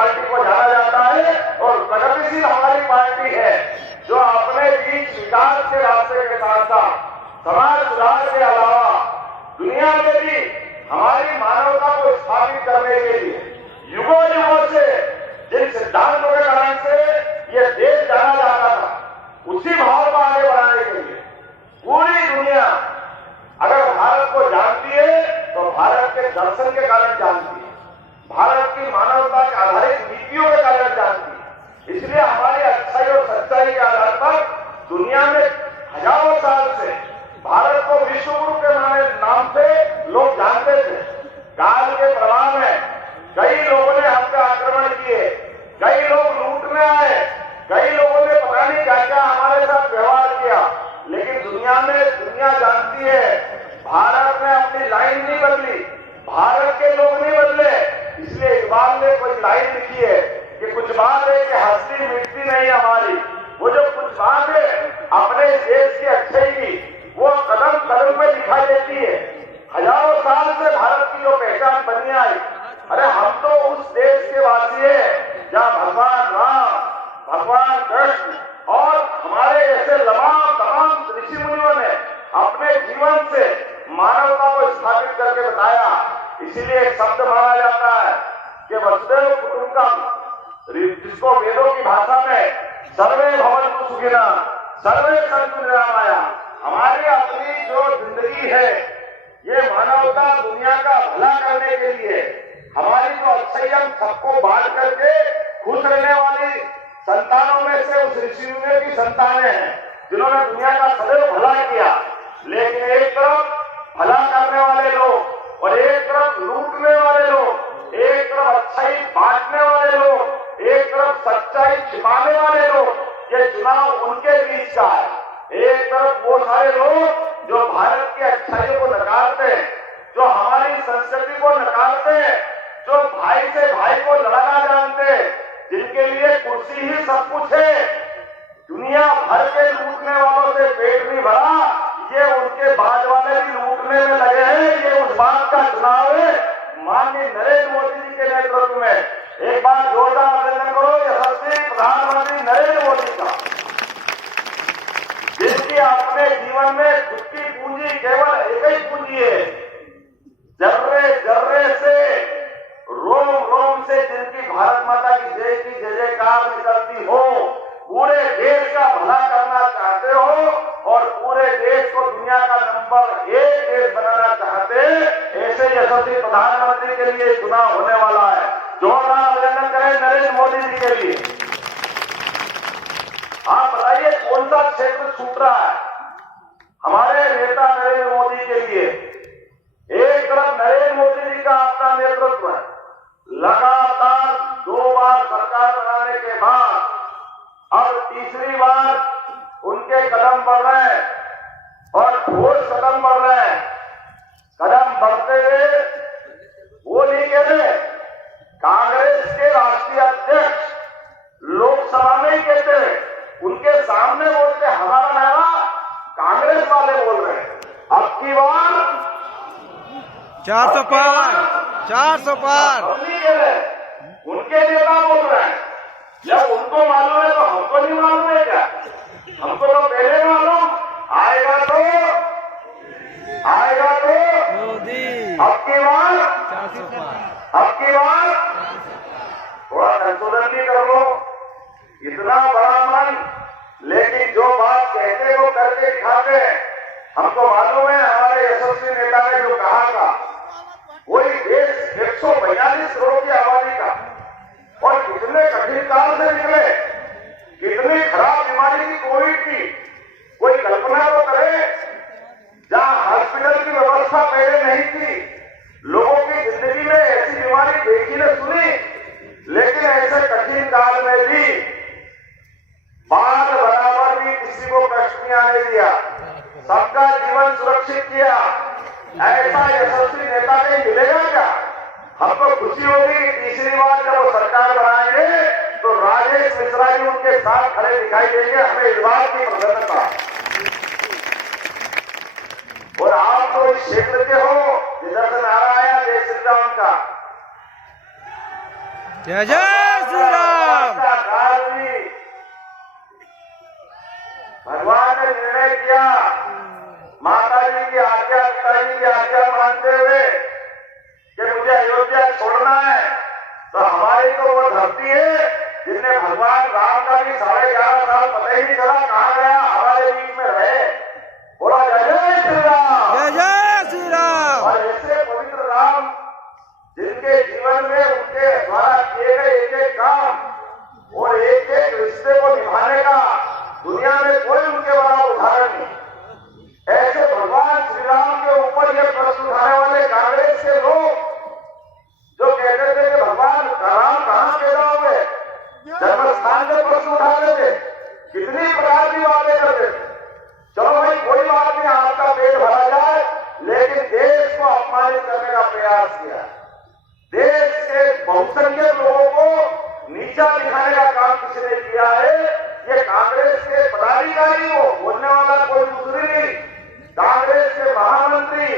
Party को जाना जाता है और प्रगतिशील हमारी पार्टी है जो अपने बीच विकास के रास्ते के साथ साथ समाज सुधार के अलावा दुनिया में भी हमारी मानवता को स्थापित करने के लिए युगों युगों से जिन सिद्धांतों के कारण से ये देश जाना जाता था उसी भाव को आगे बढ़ाने के लिए पूरी दुनिया अगर भारत को जानती है तो भारत के दर्शन के कारण जानती है, भारत की मानवता के आधारित नीतियों के कारण जानती है। इसलिए हमारी अच्छाई और सच्चाई के आधार पर दुनिया में हजारों साल से भारत को विश्व गुरु के नाम से लोग जानते थे। काल के प्रभाव में कई लोगों ने हम पे आक्रमण किए, कई लोग लूटने आए, कई लोगों ने पता नहीं क्या क्या हमारे साथ व्यवहार किया, लेकिन दुनिया जानती है भारत ने अपनी लाइन नहीं बदली, भारत के लोग नहीं बदले। इसलिए इकबाल ने कोई लाइन लिखी है कि कुछ बात है कि हस्ती मिटती नहीं हमारी, वो जो कुछ बात है अपने देश की अच्छाई की वो कदम कदम पे दिखाई देती है। हजारों साल से भारत की जो पहचान बनी आई, अरे हम तो उस देश के वासी हैं जहाँ भगवान राम, भगवान कृष्ण और हमारे ऐसे तमाम ऋषि मुनियों ने अपने जीवन से मानवता को स्थापित करके बताया। इसीलिए एक शब्द माना जाता है कि वसुदेव कुटुंबकम, जिसको वेदों की भाषा में सर्वे भवन्तु सुखिनः, सर्वे सन्तु निरामया। हमारी अपनी जो जिंदगी है ये मानवता दुनिया का भला करने के लिए, हमारी जो अच्छाई हम सबको बांट करके खुश रहने वाली संतानों में से उस ऋषि मुनियों की संतानें हैं जिन्होंने दुनिया का सदैव भला किया। लेकिन एक तरफ भला करने वाले लोग और एक तरफ लूटने वाले लोग, एक तरफ अच्छाई बांटने वाले लोग, एक तरफ सच्चाई छिपाने वाले लोग, ये चुनाव उनके बीच का है। एक तरफ वो सारे लोग जो भारत की अच्छाइयों को नकारते हैं, जो हमारी संस्कृति को नकारते हैं, जो भाई से भाई को लड़ाना जानते हैं, जिनके लिए कुर्सी ही सब कुछ है, दुनिया भर के लूटने वालों से पेट नहीं भरा, ये उनके बाद वाले भी लूटने में लगे हैं। ये उस बात का चुनाव है माननीय नरेंद्र मोदी जी के नेतृत्व में। एक बार जोरदार अभिनंदन करो यशस्वी प्रधानमंत्री नरेंद्र मोदी का, जिनकी अपने जीवन में खुद की पूंजी केवल एक ही पूंजी है, जर्रे जर्रे से रोम रोम से जिनकी भारत माता की जय जयकार निकलती हो, पूरे देश का भला करना चाहते हो और पूरे देश को दुनिया का नंबर 1 देश बनाना चाहते, ऐसे यशस्वी प्रधानमंत्री के लिए चुनाव होने वाला है। जोरदार अभिनंदन करें नरेंद्र मोदी जी के लिए। आप बताइए कौन सा क्षेत्र छूट रहा है हमारे नेता नरेंद्र मोदी के लिए। एक तरफ नरेंद्र मोदी जी का अपना नेतृत्व है, लगातार 2 बार सरकार बनाने के बाद अब तीसरी बार उनके कदम बढ़ रहे हैं और ठोस कदम बढ़ रहे हैं। कदम बढ़ते हुए वो नहीं कहते, कांग्रेस के राष्ट्रीय अध्यक्ष लोकसभा में ही कहते हैं, उनके सामने बोलते हमारा नारा, कांग्रेस वाले बोल रहे हैं अब की बार 400 पार, 400 पार। उनके नेता बोल रहे हैं, जब उनको मालूम है तो हमको नहीं मालूम है क्या? हमको तो पहले मालूम, आएगा तो मोदी अब की बार 400 पार। अब की बार थोड़ा संशोधन भी कर लो। इतना बड़ा मन, लेकिन जो बात कहते वो करके दिखाते हैं। हमको मालूम है हमारे यशस्वी नेता ने जो कहा था, वही देश 142 करोड़ की आबादी का और कितने कठिन काल से निकले, कितनी खराब बीमारी की कोविड की, कोई कल्पना तो करे जहां हॉस्पिटल की व्यवस्था पहले नहीं थी, लोगों की जिंदगी में ऐसी बीमारी देखी न सुनी, लेकिन ऐसे कठिन काल में भी बाढ़ बराबर भी किसी को कष्ट नहीं आने दिया, सबका जीवन सुरक्षित किया। ऐसा यशस्वी नेता नहीं मिलेगा क्या? हमको खुशी होगी तीसरी बार जब वो सरकार बनाएंगे तो राजेश मिश्रा जी उनके साथ खड़े दिखाई देंगे, हमें इस बात की प्रसन्नता। और आप तो इस क्षेत्र के हो जिधर से नारा आया जय श्री राम का। जय जय। श्री राम। काल भी भगवान ने निर्णय किया, माता जी की आज्ञा, पिताजी की आज्ञा मानते हुए कि मुझे अयोध्या छोड़ना है, तो हमारी तो वो धरती है जिसने भगवान राम का भी 11.5 साल पता ही नहीं चला कहाँ गया, हमारे बीच में रहे। बोला जय जय श्री राम। जय जय श्री राम। और ऐसे पवित्र राम जिनके जीवन में उनके द्वारा किए गए एक एक काम और एक एक रिश्ते को निभाने का दुनिया में कोई उनके बड़ा उदाहरण नहीं। ऐसे भगवान श्री राम के ऊपर ये प्रश्न उठाने वाले कांग्रेस के लोग जो कहते थे कि भगवान राम कहाँ पैदा हुए, जन्म स्थान से प्रश्न उठाते थे, कितनी प्रकार की बातें करते थे। चलो भाई कोई बात नहीं, आपका पेट भरा जाए, लेकिन देश को अपमानित करने का प्रयास किया। देश के बहुसंख्यक लोगों को नीचा दिखाने का काम किसने किया है? ये कांग्रेस के पदाधिकारी हो, बोलने वाला कोई दूसरी नहीं, कांग्रेस के महामंत्री,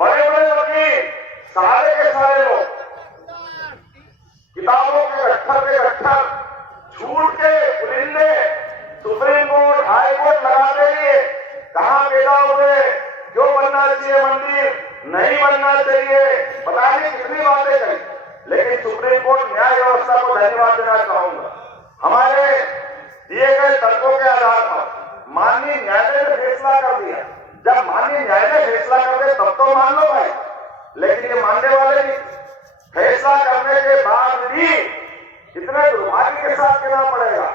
बड़े बड़े वकील, सारे के सारे लोग किताबों के अक्षर छूट के पुलिंदे सुप्रीम कोर्ट, हाई कोर्ट लगा देंगे, कहाँ पैदा हुए, क्यों बनना चाहिए मंदिर, नहीं बनना चाहिए, पता नहीं कितनी बातें कही। लेकिन सुप्रीम कोर्ट न्याय व्यवस्था को धन्यवाद देना चाहूंगा। हमारे दिए गए तर्कों के आधार पर माननीय न्यायालय ने फैसला कर दिया। जब माननीय न्यायालय फैसला कर दे तब तो मान लो भाई, लेकिन ये मानने वाले नहीं। फैसला करने के बाद भी इतने दुर्भाग्य के साथ कहना पड़ेगा,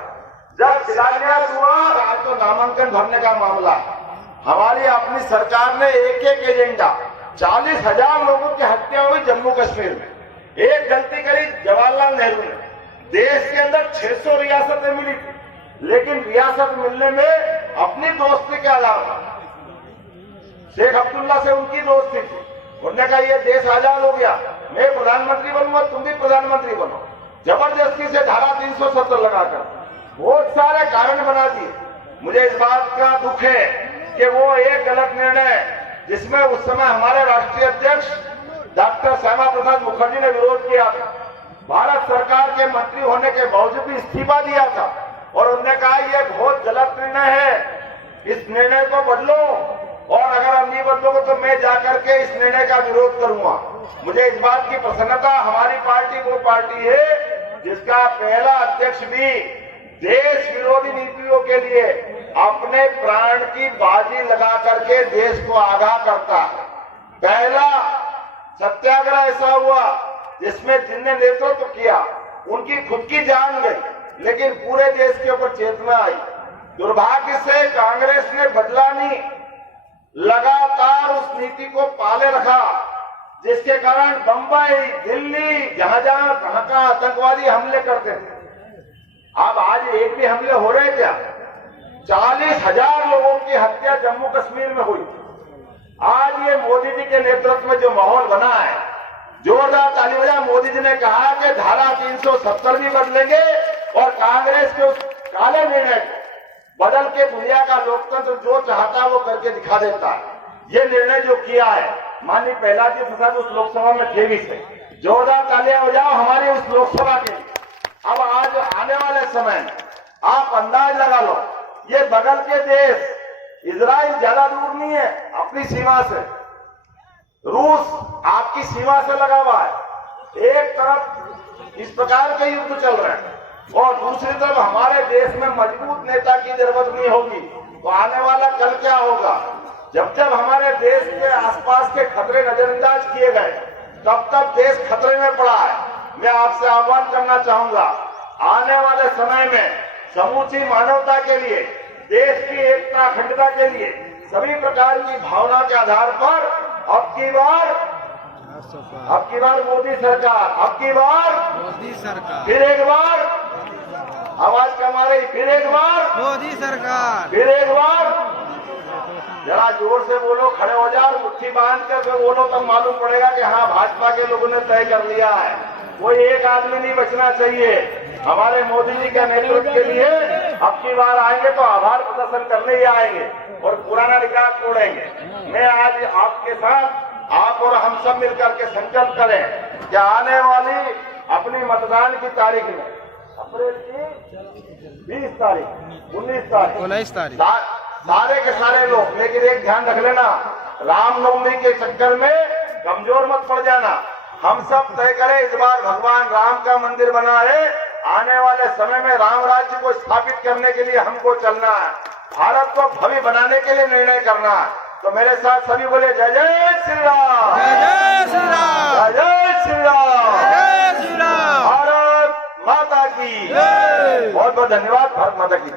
जब शिलान्यास हुआ आज तो नामांकन भरने का मामला, हमारी अपनी सरकार ने एक एक एजेंडा, 40,000 लोगों की हत्या हुई जम्मू कश्मीर में। एक गलती करी जवाहरलाल नेहरू ने, देश के अंदर 600 रियासतें मिली थी, लेकिन रियासत मिलने में अपनी दोस्ती के अलावा शेख अब्दुल्ला से उनकी दोस्ती थी। उन्होंने कहा ये देश आजाद हो गया, मैं प्रधानमंत्री बनूंगा, तुम भी प्रधानमंत्री बनो। जबरदस्ती से धारा 370 लगाकर बहुत सारे कारण बना दिए। मुझे इस बात का दुख है कि वो एक गलत निर्णय जिसमें उस समय हमारे राष्ट्रीय अध्यक्ष डॉक्टर श्यामा प्रसाद मुखर्जी ने विरोध किया था, भारत सरकार के मंत्री होने के बावजूद भी इस्तीफा दिया था और उन्होंने कहा यह बहुत गलत निर्णय है, इस निर्णय को बदलो, और अगर हम नहीं बदलोगे तो मैं जाकर के इस निर्णय का विरोध करूंगा। मुझे इस बात की प्रसन्नता, हमारी पार्टी वो पार्टी है जिसका पहला अध्यक्ष भी देश विरोधी नीतियों के लिए अपने प्राण की बाजी लगा करके देश को आगाह करता है। पहला सत्याग्रह ऐसा हुआ जिसमें जिनने नेतृत्व किया उनकी खुद की जान गई, लेकिन पूरे देश के ऊपर चेतना आई। दुर्भाग्य से कांग्रेस ने बदला नहीं, लगातार उस नीति को पाले रखा, जिसके कारण बंबई, दिल्ली, जहां जहां कहां आतंकवादी हमले करते थे। अब आज एक भी हमले हो रहे क्या? 40,000 लोगों की हत्या जम्मू कश्मीर में हुई। आज ये मोदी जी के नेतृत्व में जो माहौल बना है, जोरदार ताली बजा। मोदी जी ने कहा कि धारा 370 भी बदलेंगे और कांग्रेस के उस काले निर्णय को बदल के दुनिया का लोकतंत्र जो चाहता है वो करके दिखा देता है। ये निर्णय जो किया है माननीय प्रहलाद जी प्रसाद उस लोकसभा में थे भी से, जोरदार तालियां बजाओ हमारी उस लोकसभा के लिए। अब आज आने वाले समय में आप अंदाज लगा लो, ये बगल के देश इजराइल ज्यादा दूर नहीं है अपनी सीमा से, रूस आपकी सीमा से लगा हुआ है। एक तरफ इस प्रकार के युद्ध चल रहे हैं और दूसरी तरफ हमारे देश में मजबूत नेता की जरूरत नहीं होगी, तो आने वाला कल क्या होगा? जब जब हमारे देश के आसपास के खतरे नजरअंदाज किए गए तब तब देश खतरे में पड़ा है। मैं आपसे आह्वान करना चाहूंगा, आने वाले समय में समूची मानवता के लिए, देश की एकता अखंडता के लिए सभी प्रकार की भावना के आधार पर अब की बार मोदी सरकार, अब की बार मोदी सरकार, फिर एक बार आवाज कमा रही, फिर एक बार मोदी सरकार, फिर एक बार। जरा जोर से बोलो, खड़े हो जाओ, मुट्ठी बांध कर बोलो, तब मालूम पड़ेगा कि हाँ भाजपा के लोगों ने तय कर लिया है। कोई एक आदमी नहीं बचना चाहिए। हमारे मोदी जी के नेतृत्व के लिए अब की बार आएंगे तो आभार प्रदर्शन करने ही आएंगे और पुराना रिकॉर्ड तोड़ेंगे। मैं आज आपके साथ, आप और हम सब मिलकर के संकल्प करें कि आने वाली अपनी मतदान की तारीख में अप्रैल की 20 तारीख 19 तारीख 19 तारीख सारे के सारे लोग, लेकिन एक ध्यान रख लेना, रामनवमी के चक्कर में कमजोर मत पड़ जाना। हम सब तय करें इस बार भगवान राम का मंदिर बना है, आने वाले समय में राम राज्य को स्थापित करने के लिए हमको चलना है, भारत को भव्य बनाने के लिए निर्णय करना है। तो मेरे साथ सभी बोले जय जय श्री राम, जय जय श्री राम, जय जय श्री राम, जय श्री राम, भारत माता की जय। बहुत बहुत धन्यवाद। भारत माता की।